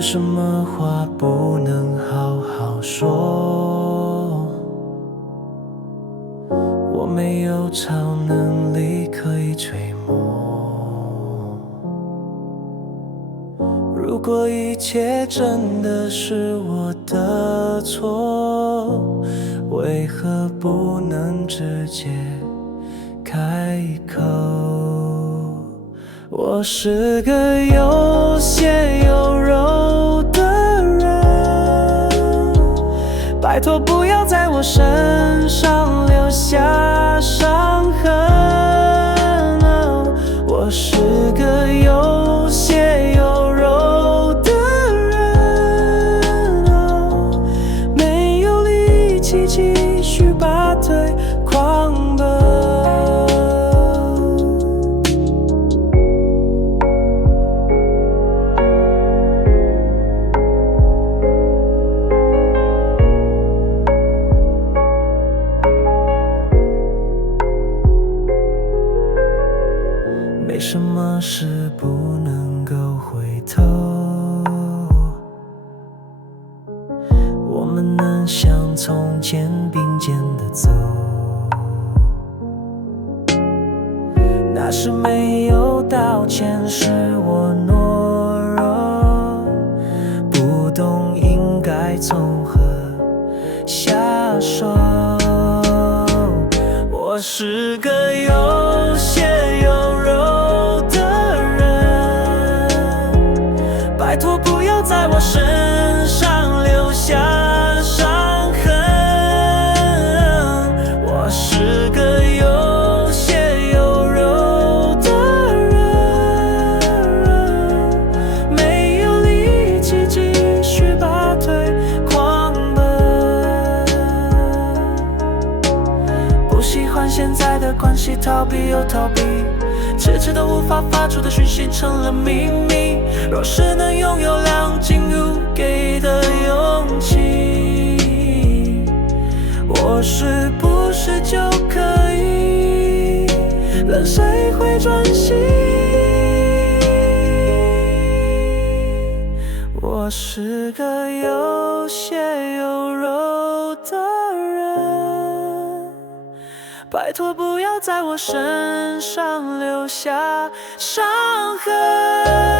有什么话不能好好说？我没有超能力可以揣摩。如果一切真的是我的错，为何不能直接开口？我是个有血有肉的人，拜托不要在我身上留下伤痕。我是个有血有肉的人，没有力气继续拔腿狂奔。没什么事不能够回头，我们能像从前并肩的走。那时没有道歉，是我懦弱，不懂应该从何下手。我是个有血有肉的人，拜托不要在我身上留下伤痕。我是个有血有肉的人，没有力气继续拔腿狂奔。不喜欢现在的关系，逃避又逃避，迟迟都无法发出的讯息成了秘密。若是能拥有梁静茹给的勇气，我是不是就可以任谁会转心？我是个有血有肉的人，拜托不要在我身上留下伤痕。